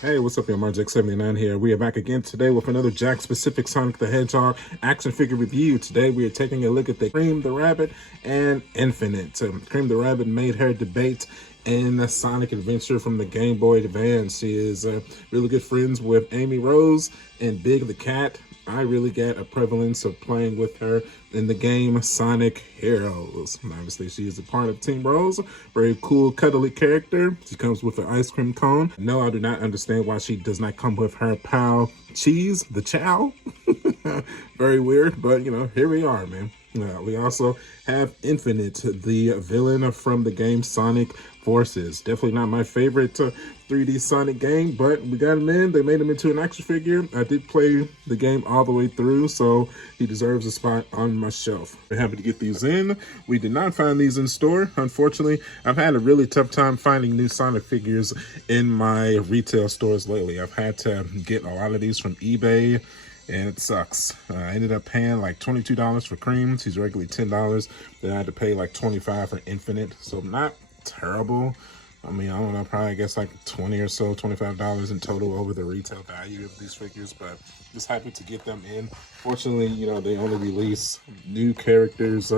Hey, what's up, y'all? JAKKS79 here. We are back again today with another JAKKS-specific Sonic the Hedgehog action figure review. Today we are taking a look at the Cream the Rabbit and Infinite. Cream the Rabbit made her debut in Sonic Adventure from the Game Boy Advance. She is really good friends with Amy Rose and Big the Cat. I really get a prevalence of playing with her in the game Sonic Heroes. And obviously, she is a part of Team Rose. Very cool, cuddly character. She comes with an ice cream cone. No, I do not understand why she does not come with her pal Cheese, the Chow. Very weird, but you know, here we are, man. We also have Infinite, the villain from the game Sonic Forces. Definitely not my favorite 3D Sonic game, but we got him in. They made him into an action figure. I did play the game all the way through, so he deserves a spot on my shelf. We're happy to get these in. We did not find these in store, unfortunately. I've had a really tough time finding new Sonic figures in my retail stores lately. I've had to get a lot of these from eBay, and it sucks. I ended up paying like $22 for Cream. She's regularly $10. Then I had to pay like $25 for Infinite, so not terrible. I mean, I don't know, probably I guess like $20 or so, $25 in total over the retail value of these figures, but just happy to get them in. Fortunately, you know, they only release new characters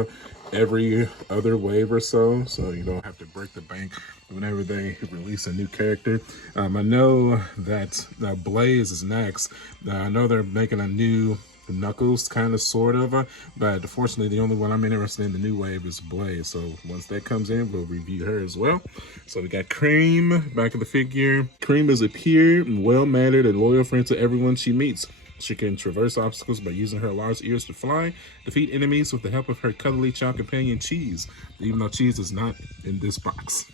every other wave or so, so you don't have to break the bank whenever they release a new character. I know that Blaze is next. I know they're making a new Knuckles, kind of, sort of, but unfortunately the only one I'm interested in the new wave is Blaze, so once that comes in we'll review her as well. So we got Cream back of the figure. Cream is a pure, well-mannered, and loyal friend to everyone she meets. She can traverse obstacles by using her large ears to fly, defeat enemies with the help of her cuddly child companion Cheese, even though Cheese is not in this box.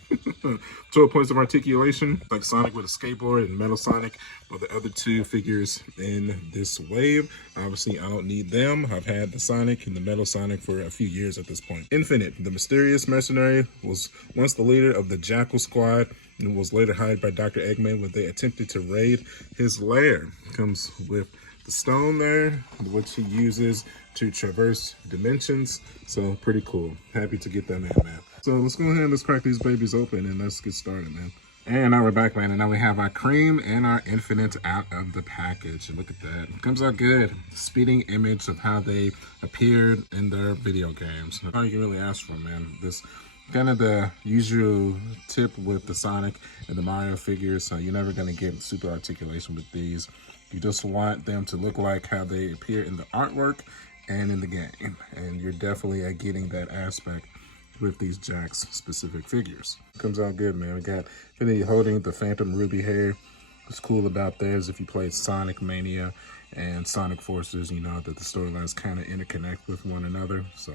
12 points of articulation, like Sonic with a skateboard and Metal Sonic with the other two figures in this wave. Obviously, I don't need them. I've had the Sonic and the Metal Sonic for a few years at this point. Infinite, the mysterious mercenary, was once the leader of the Jackal Squad and was later hired by Dr. Eggman when they attempted to raid his lair. Comes with the stone there, which he uses to traverse dimensions. So pretty cool. Happy to get them in, man. So let's go ahead and let's crack these babies open and let's get started, man. And now we're back, man, and now we have our Cream and our Infinite out of the package. And look at that. It comes out good. Speeding image of how they appeared in their video games. All you can really ask for, man. This kind of the usual tip with the Sonic and the Mario figures. So you're never going to get super articulation with these. You just want them to look like how they appear in the artwork and in the game. And you're definitely getting that aspect with these JAKKS specific figures. Comes out good, man. We got Infinity holding the Phantom Ruby hair. What's cool about that is if you played Sonic Mania and Sonic Forces, you know that the storylines kind of interconnect with one another. So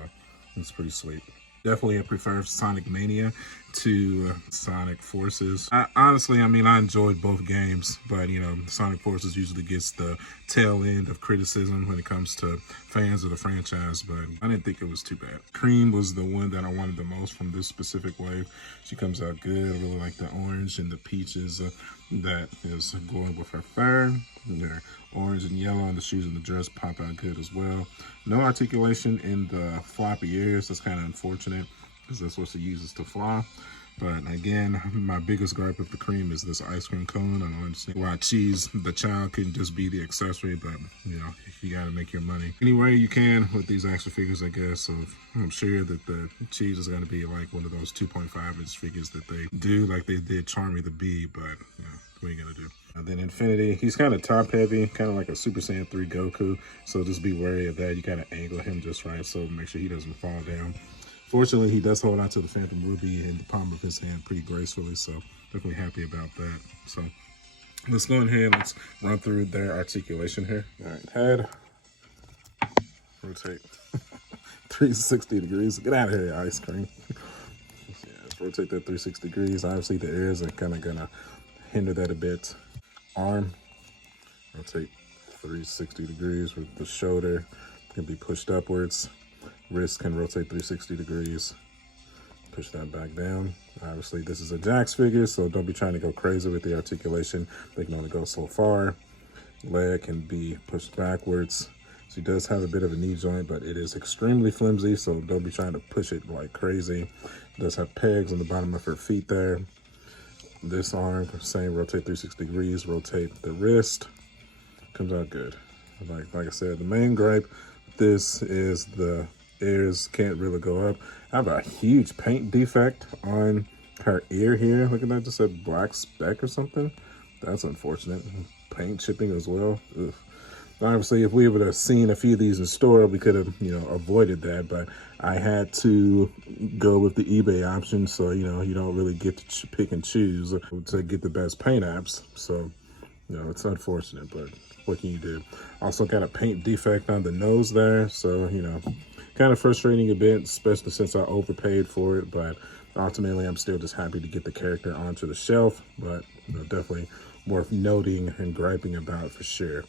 it's pretty sweet. Definitely I prefer Sonic Mania to Sonic Forces. Honestly, I mean, I enjoyed both games, but you know, Sonic Forces usually gets the tail end of criticism when it comes to fans of the franchise, but I didn't think it was too bad. Cream was the one that I wanted the most from this specific wave. She comes out good. I really like the orange and the peaches that is going with her fur. They're orange and yellow, and the shoes and the dress pop out good as well. No articulation in the floppy ears. That's kind of unfortunate because that's what she uses to fly. But again, my biggest gripe with the Cream is this ice cream cone. I don't understand why Cheese, the child, couldn't just be the accessory, but you know, you gotta make your money any way you can with these action figures, I guess. So I'm sure that the Cheese is gonna be like one of those 2.5-inch figures that they do, like they did Charmy the Bee, but you know, what are you gonna do? And then Infinity, he's kind of top heavy, kind of like a Super Saiyan 3 Goku. So just be wary of that. You gotta angle him just right, so make sure he doesn't fall down. Fortunately, he does hold on to the Phantom Ruby in the palm of his hand pretty gracefully, so definitely happy about that. So let's go ahead and let's run through their articulation here. All right, head, rotate 360 degrees. Get out of here, ice cream. Yeah, let's rotate that 360 degrees. Obviously, the ears are kind of gonna hinder that a bit. Arm, rotate 360 degrees with the shoulder can be pushed upwards. Wrist can rotate 360 degrees. Push that back down. Obviously, this is a JAKKS figure, so don't be trying to go crazy with the articulation. They can only go so far. Leg can be pushed backwards. She does have a bit of a knee joint, but it is extremely flimsy, so don't be trying to push it like crazy. It does have pegs on the bottom of her feet there. This arm, same, rotate 360 degrees, rotate the wrist. Comes out good. Like I said, the main gripe, this is the ears can't really go up. I have a huge paint defect on her ear here. Look at that, just a black speck or something. That's unfortunate. Paint chipping as well. Ugh. Obviously, if we would have seen a few of these in store, we could have, avoided that. But I had to go with the eBay option, so you don't really get to pick and choose to get the best paint apps. So, it's unfortunate, but what can you do? Also got a paint defect on the nose there, so kind of frustrating a bit, especially since I overpaid for it. But ultimately, I'm still just happy to get the character onto the shelf. But definitely worth noting and griping about for sure.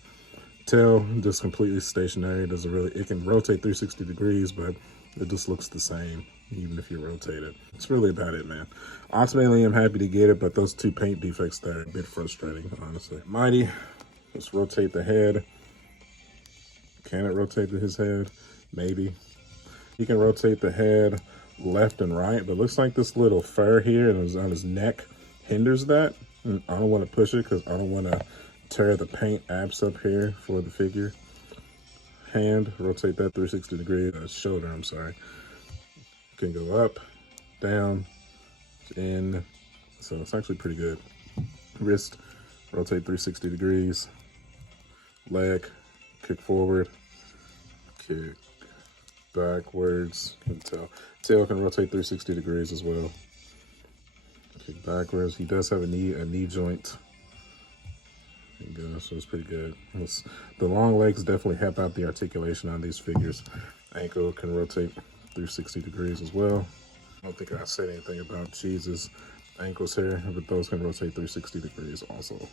Tail just completely stationary. Doesn't really, it can rotate 360 degrees, but it just looks the same even if you rotate it. It's really about it, man. Ultimately, I'm happy to get it, but those two paint defects there are a bit frustrating, honestly. Mighty, let's rotate the head. Can it rotate his head? Maybe. He can rotate the head left and right, but looks like this little fur here on his neck hinders that. I don't want to push it because I don't want to tear the paint apps up here for the figure. Hand, rotate that 360 degrees. Shoulder, I'm sorry. Can go up, down, in. So it's actually pretty good. Wrist, rotate 360 degrees. Leg, kick forward, kick backwards. You can tell. Tail can rotate 360 degrees as well. Kick backwards. He does have a knee joint. So it's pretty good. The long legs definitely help out the articulation on these figures. Ankle can rotate 360 degrees as well. I don't think I said anything about Cheese's ankles here, but those can rotate 360 degrees also.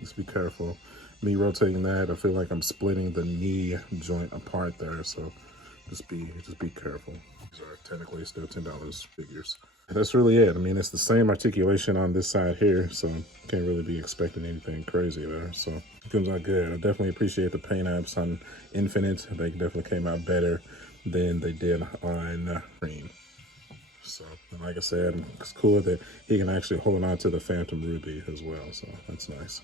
Just be careful. Me rotating that, I feel like I'm splitting the knee joint apart there, so just be careful. These are technically still $10 figures. That's really it. I mean, it's the same articulation on this side here, so can't really be expecting anything crazy there. So it comes out good. I definitely appreciate the paint apps on Infinite. They definitely came out better than they did on Cream. So, like I said, it's cool that he can actually hold on to the Phantom Ruby as well, so that's nice.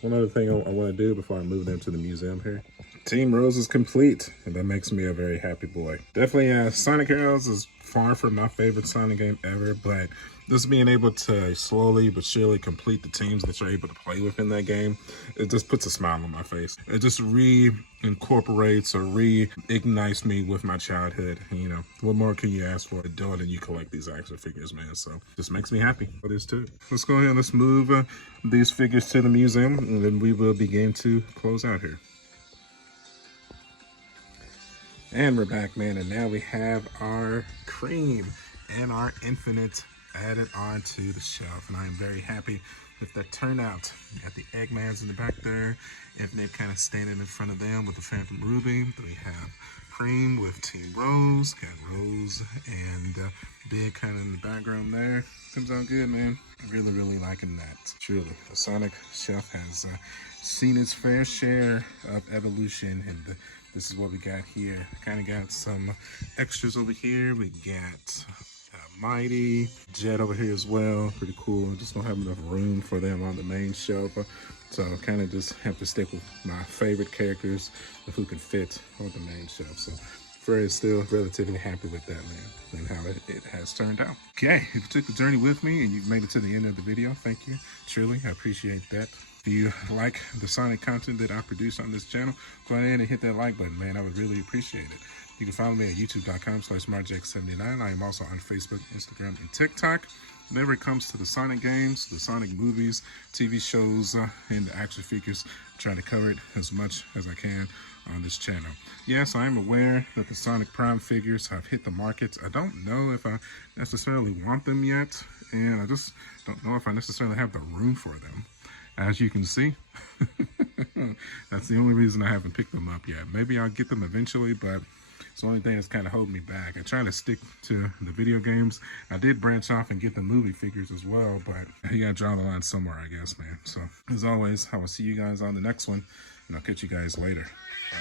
One other thing I want to do before I move them to the museum here. Team Rose is complete, and that makes me a very happy boy. Definitely, Sonic Heroes is far from my favorite Sonic game ever, but just being able to slowly but surely complete the teams that you're able to play with in that game, it just puts a smile on my face. It just reincorporates or reignites me with my childhood. What more can you ask for a adult and you collect these action figures, man? So just makes me happy. It is too. Let's go ahead and let's move these figures to the museum, and then we will begin to close out here. And we're back, man, and now we have our Cream and our Infinite added onto the shelf, and I am very happy with that turnout. We got the Eggmans in the back there, Infinite kind of standing in front of them with the Phantom Ruby. Then we have Cream with Team Rose, got Rose and Big kind of in the background there. Comes out good, man. Really liking that. Truly, the Sonic shelf has seen its fair share of evolution, and this is what we got here. Kind of got some extras over here. We got Mighty, Jet over here as well. Pretty cool. Just don't have enough room for them on the main shelf. So kind of just have to stick with my favorite characters who can fit on the main shelf. So Fred is still relatively happy with that, man, and how it has turned out. Okay, if you took the journey with me and you've made it to the end of the video, thank you. Truly, I appreciate that. If you like the Sonic content that I produce on this channel, go ahead and hit that like button, man. I would really appreciate it. You can follow me at youtube.com/markjacks79. I am also on Facebook, Instagram, and TikTok. Whenever it comes to the Sonic games, the Sonic movies, TV shows, and the action figures, I'm trying to cover it as much as I can on this channel. Yes, I am aware that the Sonic Prime figures have hit the market. I don't know if I necessarily want them yet, and I just don't know if I necessarily have the room for them. As you can see, that's the only reason I haven't picked them up yet. Maybe I'll get them eventually, but it's the only thing that's kind of holding me back. I try to stick to the video games. I did branch off and get the movie figures as well, but you gotta draw the line somewhere, I guess, man. So, as always, I will see you guys on the next one, and I'll catch you guys later. Bye.